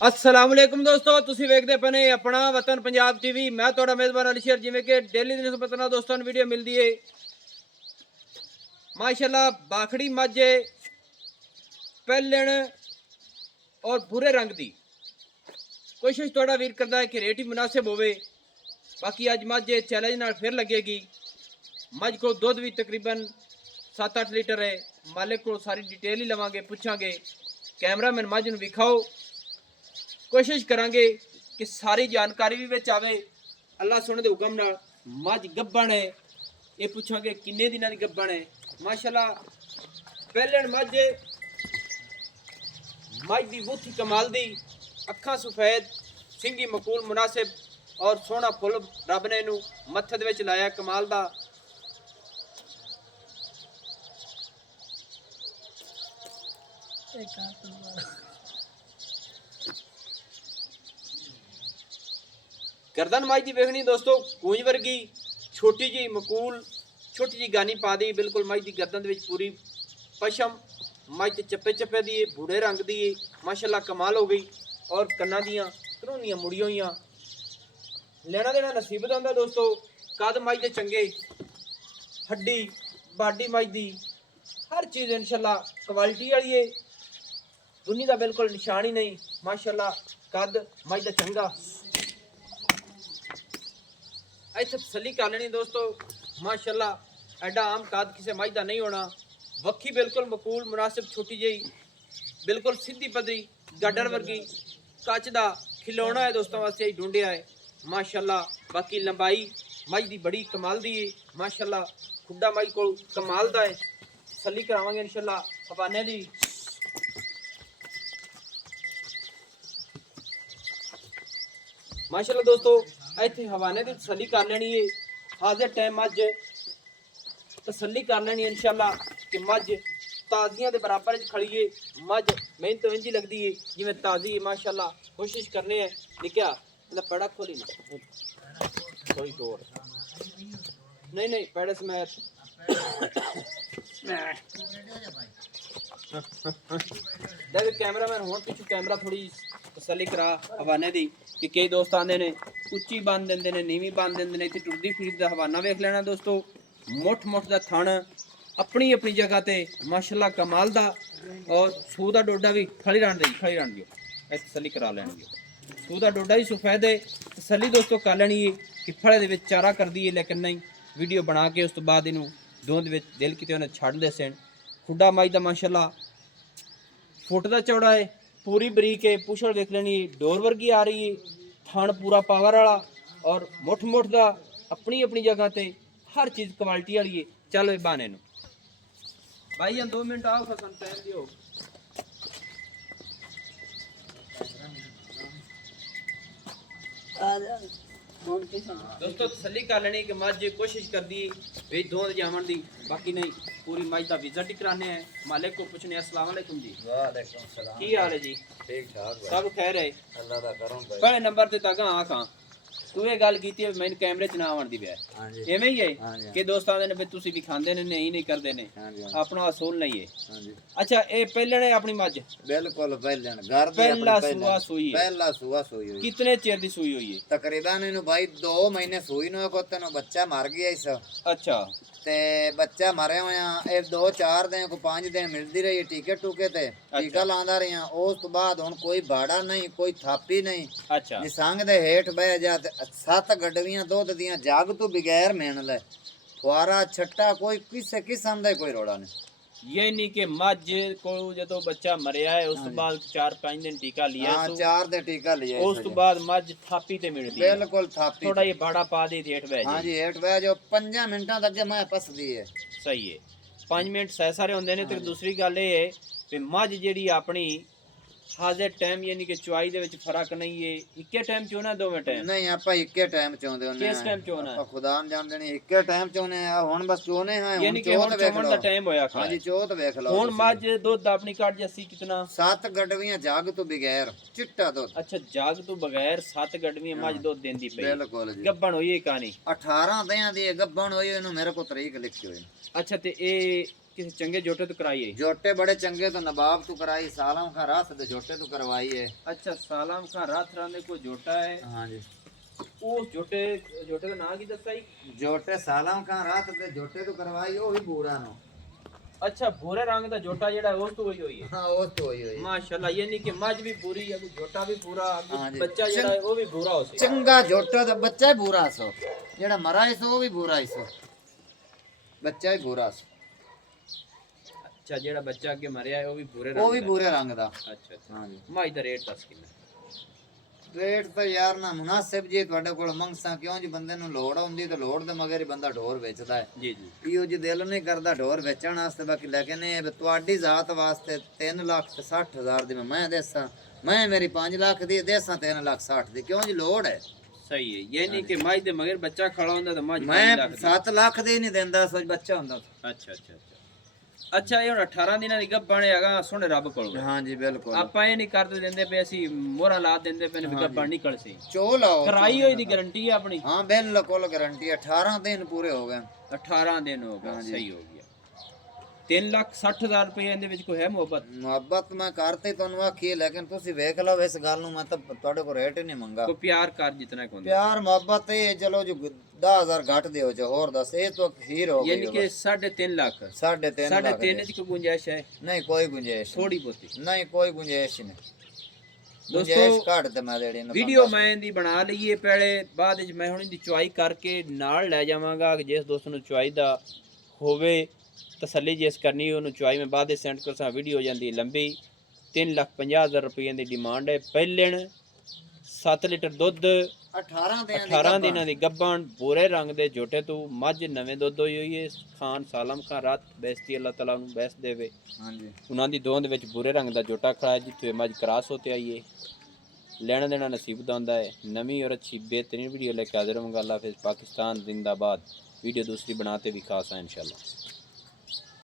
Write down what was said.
अस्सलाम वालेकुम दोस्तों, तुसी वेखदे पने अपना वतन पंजाब टीवी। मैं थोड़ा मेजबान अली शेर। जिमें कि डेली दिन पतना दोस्तों वीडियो मिलती है माशाल्लाह। बाखड़ी मझ पहलण और भूरे रंग की कोशिश थोड़ा वीर करता है कि रेट ही मुनासिब होवे। बाकी अज मझ चैलेंज नाल फिर लगेगी। मझ को दुध भी तकरीबन 7-8 लीटर है। मालिक को सारी डिटेल ही लवांगे, पूछांगे। कैमरामैन मझ नूं विखाओ, कोशिश करांगे कि सारी जानकारी भी विच आवे। अल्लाह सोने दे हुक्म नाल मझ गब्बण है, ये पूछांगे किन्ने दिनां दी गब्बण है। माशाल्लाह पहलण मझ दी बूथी कमाल दी, अखां सफेद, सिंगी मकूल मुनासिब और सोहना फुल रब ने इनू मत्थे दे विच लाया कमाल दा। गर्दन मझ दी वेखनी दोस्तों, कूंज वर्गी छोटी जी मकूल, छोटी जी गानी पा दी। बिल्कुल मझ दी गर्दन दे विच पूरी पशम, मझ ते चप्पे चप्पे दी भूरे रंग दी माशाल्लाह कमाल हो गई। और कन्ना दियां धरोनियां मुड़ियां होइयां। लेना देना नसीब दा हुंदा दोस्तों। कद मझ दे चंगे, हड्डी बाडी मझ दी हर चीज़ इंशाल्लाह क्वालिटी वाली है। दुनी दा बिल्कुल निशान ही नहीं। माशाल्लाह कद मझ दा चंगा। इत्थे तसल्ली कर लेनी दोस्तों। माशाल्लाह एडा आम कद किसी मझ दा नहीं होना। वक्खी बिल्कुल मकूल मुनासिब, छोटी जी बिल्कुल सीधी पदरी गाडर वर्गी कच दा खिलौना है दोस्तों वास्ते ढूंढिया है। माशाल्लाह बाकी लंबाई मझ दी बड़ी कमाल दी है। माशाल्लाह खुड्डा मझ को कमाल दा है। तसल्ली करावांगे इंशाल्लाह हवाने दी। माशाल्लाह दोस्तों इत्थे हवाने दी तसल्ली कर लेनी है। हाजिर टाइम मझ तसल्ली कर लेनी इंशाल्लाह कि मझ ताजियां दे बराबर खड़ी है। मझ मेहनत इंज ही लगती है जिवें ताजी है। माशाल्लाह कोशिश करने हैं निक्या मतलब पैड़ा खोली ना थोड़ी तोड़ नहीं नहीं पैड़े समेत देख कैमरामैन हुण पिछू कैमरा थोड़ी तसल्ली करा हवाने दी कि कई दोस्त आंदे ने उच्ची बन देंदे ने, नीवी बन देंदे ने। इत्थे टुरदी फिरदी दा हवाना वेख लेना दोस्तों। मुठ मुठ दा थण अपनी अपनी जगह ते माशाल्लाह कमाल दा। और सूह दा डोडा भी खड़ी रन दियो तसल्ली करा लैन दियो। सूह दा डोडा ही सफेद है। तसल्ली दोस्तों कर लेनी है कि फड़े दे विच चारा कर दी है, लेकिन नहीं वीडियो बना के उस तो बाद इनू दोंद विच दिल किते उन्हें छड़ दे सन। खुड्डा मझ दा माशाल्लाह फुट दा चौड़ा है, पूरी बरीक है। पुछड़ देख लेनी डोर वर्गी आ रही है। थण पूरा पावर वाला और मुठ मुठ दा अपनी अपनी जगह ते हर चीज़ क्वालिटी वाली है। चलो बहाने नू भाई हम 2 मिनट आओ फसन टाइम दियो। दोस्तों तसल्ली कर लेनी कि मझ कोशिश कर दी वे दोंद जावन दी। बाकी नहीं पूरी मझ का विजिट ही कराने हैं। मालिक को पूछने अस्सलाम वालेकुम जी। वालेकुम सलाम। की हाल है जी? ठीक ठाक सब खैर है? अल्लाह दा करम भाई। पहले नंबर ते तक हाँ कहां तू ये गल की मैंने कैमरे च ना आवन दी है। हां जी एवें ही है हां जी कि दोस्त आंदे ने भी तुसी भी खांदे ने नहीं करदे ने। हां जी अपना असूल नहीं है। हां जी अच्छा ये पहले ने अपनी मझ बिल्कुल पहले घर दी पहला अपनी सुआ सुई है। पहला सुआ सुई हुई कितने चेर दी सुई हुई है? तकरीबन इनु भाई 2 महीने सुई नु को तनो बच्चा मर गया इस अच्छा ते बच्चा मरे होया ए 2-4 दिन को 5 दिन मिलदी रही टीके टूके ते टीका लांदा रहिया। उस तो बाद हुन कोई भाड़ा नहीं, कोई थापी नहीं। अच्छा निसंग दे हेठ बह जा ते 7 गडवियां दुध दियां जग तो बगैर मेन ले फुआरा छट्टा कोई किसे किस्म दा कोई रोड़ा नहीं। ये नहीं कि मझ को जो बच्चा मरिया है उस तो बाद 4-5 दिन टीका लिया हाँ सो 4 दिन टीका लिया उस तो बाद मझ थापी ते मिलदी है। बिल्कुल थापी थोड़ा ये भाड़ा पा दी हेठ बह हाँ जाए। जी हेठ बह जो 5 मिनटां तक मैं पसदी है। सही है 5 मिनट सह सारे होंदे ने। ते दूसरी गल ये है कि मझ जेड़ी अपनी हाजिर टाइम यानी कि चुआई दे विच फर्क नहीं है। इक्के टाइम चोना दोवें टाइम नहीं आपा इक्के टाइम चोंदे होने किस टाइम चोना आपा खुदा न जानदे नहीं इक्के टाइम चोने आ हुन बस चोने हैं हुन यानी कि हुन चोमन दा टाइम होया खड़ा हाँ जी है। चोत देख लो हुन मझ दूध अपनी काट जसी कितना 7 गडवियां जग तो बगैर चिट्टा दूध। अच्छा जाग तो बगैर 7 गडवी मझ दूध देंदी पई बिल्कुल जी गब्बन होई है कहानी 18 दियां दी गब्बन होई इनु मेरे को तारीख लिखी हुई। अच्छा ते ए ਕਿਸੇ ਚੰਗੇ ਜੋਟੇ ਤੋਂ ਕਰਾਈ ਹੈ। ਜੋਟੇ ਬੜੇ ਚੰਗੇ ਤੋਂ ਨਵਾਬ ਤੋਂ ਕਰਾਈ, ਸਾਲਮ ਖਾਂ ਰਾਤ ਦੇ ਜੋਟੇ ਤੋਂ ਕਰਵਾਈ ਹੈ। ਅੱਛਾ ਸਾਲਮ ਖਾਂ ਰਾਥਰਾਂ ਦੇ ਕੋਈ ਜੋਟਾ ਹੈ। ਹਾਂਜੀ ਉਸ ਜੋਟੇ ਦਾ ਨਾਂ ਕੀ ਦੱਸਿਆ ਜੀ? ਜੋਟੇ ਸਾਲਮ ਖਾਂ ਰਾਤ ਦੇ ਜੋਟੇ ਤੋਂ ਕਰਵਾਈ, ਉਹ ਵੀ ਬੂਰਾ ਨੂੰ। ਅੱਛਾ ਭੂਰੇ ਰੰਗ ਦਾ ਜੋਟਾ ਜਿਹੜਾ ਉਸ ਤੋਂ ਹੋਈ ਹੈ। ਹਾਂ ਉਸ ਤੋਂ ਹੋਈ ਮਾਸ਼ਾਅੱਲਾ, ਯਾਨੀ ਕਿ ਮੱਝ ਵੀ ਪੂਰੀ ਹੈ, ਜੋਟਾ ਵੀ ਪੂਰਾ, ਹਾਂਜੀ। ਬੱਚਾ ਜਿਹੜਾ ਹੈ ਉਹ ਵੀ ਪੂਰਾ ਹੋ ਸੀ। ਚੰਗਾ ਜੋਟਾ ਦਾ ਬੱਚਾ ਹੀ ਬੂਰਾ ਸੋ, ਜਿਹੜਾ ਮਰਾ ਹੀ ਸੋ ਉਹ ਵੀ ਬੂਰਾ ਹੀ ਸੋ, ਬੱਚਾ ਹੀ ਬੂਰਾ ਸੋ। ਅੱਛਾ ਜਿਹੜਾ ਬੱਚਾ ਅੱਗੇ ਮਰਿਆ ਹੈ ਉਹ ਵੀ ਪੂਰੇ ਉਹ ਰੰਗ ਵੀ ਦਾ। ਬੂਰੇ ਰੰਗ ਦਾ। ਅੱਛਾ ਅੱਛਾ। ਹਾਂਜੀ ਮੱਝ ਦਾ ਰੇਟ ਦੱਸ ਕਿੰਨਾ? ਰੇਟ ਤਾਂ ਯਾਰ ਨਾ ਮੁਨਾਸਿਬ ਜੀ ਤੁਹਾਡੇ ਕੋਲ ਮੰਗਸਾਂ, ਕਿਉਂ ਜੀ ਬੰਦੇ ਨੂੰ ਲੋੜ ਆਉਂਦੀ ਤੇ ਲੋੜ ਦੇ ਮਗਰ ਹੀ ਬੰਦਾ ਢੋਰ ਵੇਚਦਾ ਹੈ। ਜੀ ਜੀ। ਇਹੋ ਜੀ ਦਿਲ ਨਹੀਂ ਕਰਦਾ ਢੋਰ ਵੇਚਣ ਵਾਸਤੇ, ਬਾਕੀ ਲੇਕਿਨ ਇਹ ਵੀ ਤੁਹਾਡੀ ਜ਼ਾਤ ਵਾਸਤੇ 3,60,000 ਦੀ ਮੈਂ ਦੇਸਾਂ, ਮੈਂ ਮੇਰੀ 5 ਲੱਖ ਦੀ ਦੇਸਾਂ 3,60,000 ਦੀ, ਕਿਉਂ ਜੀ ਲੋੜ ਹੈ। ਸਹੀ ਹੈ, ਯਾਨੀ ਕਿ ਮੱਝ ਦੇ ਮਗਰ ਬੱਚਾ ਖੜਾ ਹੁੰਦਾ ਤਾਂ ਮੱਝ ਮੈਂ 5 ਲੱਖ ਦੀ। 7 ਲੱਖ ਦੀ ਨਹੀਂ ਦਿੰਦਾ, ਸੋਚ ਬੱਚਾ ਹੁੰਦਾ। ਅੱਛਾ ਅੱਛਾ ਅੱਛਾ। ਅੱਛਾ ਇਹ ਹੁਣ 18 ਦਿਨਾਂ ਦੀ ਗੱਭਣ ਹੈਗਾ ਸੋਹਣੇ ਰੱਬ ਕੋਲ। ਹਾਂਜੀ ਬਿਲਕੁਲ। ਆਪਾਂ ਇਹ ਨਹੀਂ ਕਰਦੇ ਦਿੰਦੇ ਪਏ, ਅਸੀਂ ਮੋਹਰਾ ਲਾ ਦਿੰਦੇ ਪਏ ਨੇ ਵੀ ਗੱਭਣ ਨਿਕਲ ਸੀ। ਚੋ ਲਾਓ ਕਰਾਈ ਹੋਈ ਦੀ ਗਾਰੰਟੀ ਹੈ ਆਪਣੀ। ਹਾਂ ਬਿਲਕੁਲ ਗਾਰੰਟੀ। 18 ਦਿਨ ਪੂਰੇ ਹੋ ਗਏ। 18 ਦਿਨ ਹੋ ਗਏ, ਸਹੀ ਹੋ ਗਿਆ। 3,60,000 ਰੁਪਏ ਇਹਦੇ ਵਿੱਚ ਕੋਈ ਹੈ ਮੁਹੱਬਤ? ਮੁਹੱਬਤ ਮੈਂ ਕਰਤੇ ਤੁਹਾਨੂੰ ਆਖੀ, ਲੇਕਿਨ ਤੁਸੀਂ ਵੇਖ ਲਓ ਇਸ ਗੱਲ ਨੂੰ, ਮੈਂ ਤਾਂ ਤੁਹਾਡੇ ਕੋਲ ਰੇਟ ਹੀ ਨਹੀਂ ਮੰਗਾ। ਕੋਈ ਪਿਆਰ ਕਰ ਜਿਤਨਾ ਕੋ ਪਿਆਰ ਮੁਹੱਬਤ ਇਹ ਚਲੋ ਜੋ 10,000 ਘੱਟ ਦਿਓ ਜੋ, ਹੋਰ ਦੱਸ ਇਹ ਤਾਂ ਖੀਰ ਹੋ ਗਈ। ਯਾਨੀ ਕਿ 3.5 ਲੱਖ। 3.5 ਲੱਖ 3.5 ਚ ਕੋਈ ਗੁੰਜਾਇਸ਼ ਹੈ? ਨਹੀਂ ਕੋਈ ਗੁੰਜਾਇਸ਼ ਥੋੜੀ ਬਹੁਤੀ ਨਹੀਂ, ਕੋਈ ਗੁੰਜਾਇਸ਼ ਨਹੀਂ। ਦੋਸਤੋ ਗੁੰਜਾਇਸ਼ ਘੱਟ ਤੇ ਮੈਂ ਦੇੜੀ ਨਾ। ਵੀਡੀਓ ਮੈਂ ਇਹਦੀ ਬਣਾ ਲਈਏ ਪਹਿਲੇ, ਬਾਅਦ ਵਿੱਚ ਮੈਂ ਹੁਣ ਇਹਦੀ ਚੁਆਈ ਕਰਕੇ ਨਾਲ ਲੈ ਜਾਵਾਂਗਾ। ਕਿ ਜਿਸ ਦੋਸਤ ਨੂੰ ਚੁਆਈ ਦਾ ਹੋਵੇ ਤਸੱਲੀ ਜਿਸ ਕਰਨੀ ਉਹਨੂੰ ਚੁਆਈ ਮੈਂ ਬਾਅਦ ਵਿੱਚ ਸੈਂਡ ਕਰਸਾਂ। ਵੀਡੀਓ ਹੋ ਜਾਂਦੀ ਲੰਬੀ। 3,50,000 ਰੁਪਏ ਦੀ ਡਿਮਾਂਡ ਹੈ। ਪਹਿਲਣ 7 ਲੀਟਰ ਦੁੱਧ, 18 ਦਿਨਾਂ ਦੀ ਗੱਭਣ, ਬੂਰੇ ਰੰਗ ਦੇ ਜੋਟੇ ਤੋਂ, ਮੱਝ ਨਵੇਂ ਦੁੱਧ ਹੋਈ ਹੋਈ ਹੈ। ਖਾਨ ਸਾਲਮ ਖਾਂ ਰਾਤ ਬੇਸਤੀ ਅੱਲਾਹ ਤਾਲਾ ਨੂੰ ਬੈਸ ਦੇਵੇ। ਹਾਂਜੀ ਉਹਨਾਂ ਦੀ ਦੋਂਦ ਵਿੱਚ ਬੂਰੇ ਰੰਗ ਦਾ ਜੋਟਾ ਖੜਾ ਹੈ, ਜਿੱਥੇ ਮੱਝ ਕਰਾਸ ਹੋਤੇ ਆਈ ਹੈ। ਲੈਣਾ ਦੇਣਾ नसीब ਦਾ ਹੁੰਦਾ ਹੈ। नवी और अच्छी बेहतरीन वीडियो लेकर हाजिर होंगे। अल्लाह हाफिज़। पाकिस्तान जिंदाबाद। वीडियो दूसरी बनाते भी खास है इंशाल्लाह।